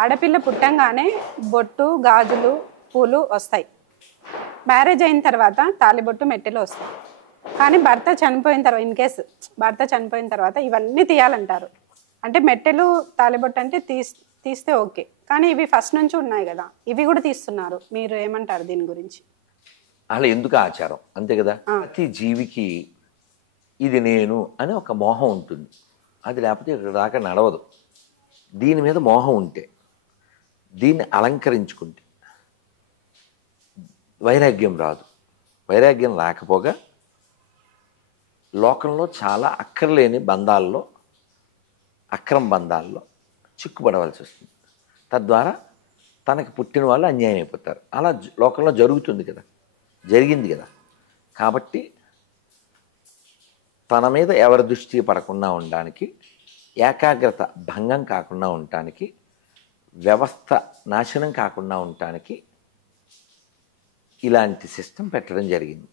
ఆడపిల్ల పుట్టంగానే బొట్టు, గాజులు, పూలు వస్తాయి. మ్యారేజ్ అయిన తర్వాత తాలిబొట్టు, మెట్టెలు వస్తాయి. కానీ భర్త చనిపోయిన తర్వాత, ఇన్ కేస్ భర్త చనిపోయిన తర్వాత ఇవన్నీ తీయాలంటారు. అంటే మెట్టెలు, తాలిబొట్టు అంటే తీస్తే ఓకే, కానీ ఇవి ఫస్ట్ నుంచి ఉన్నాయి కదా, ఇవి కూడా తీస్తున్నారు. మీరు ఏమంటారు దీని గురించి? అలా ఎందుకు ఆచారం, అంతే కదా. ప్రతి జీవికి ఇది నేను అని ఒక మోహం ఉంటుంది. అది లేకపోతే ఇక్కడ దాకా నడవదు. దీని మీద మోహం ఉంటే, దీన్ని అలంకరించుకుంటే వైరాగ్యం రాదు. వైరాగ్యం రాకపోగా లోకంలో చాలా అక్కర్లేని బంధాల్లో, అక్రమ బంధాల్లో చిక్కుపడవలసి వస్తుంది. తద్వారా తనకి పుట్టిన వాళ్ళు అన్యాయం అయిపోతారు. అలా లోకంలో జరుగుతుంది కదా, జరిగింది కదా. కాబట్టి తన మీద ఎవరి దృష్టి పడకుండా ఉండడానికి, ఏకాగ్రత భంగం కాకుండా ఉండటానికి, వ్యవస్థ నాశనం కాకుండా ఉండటానికి ఇలాంటి సిస్టమ్ పెట్టడం జరిగింది.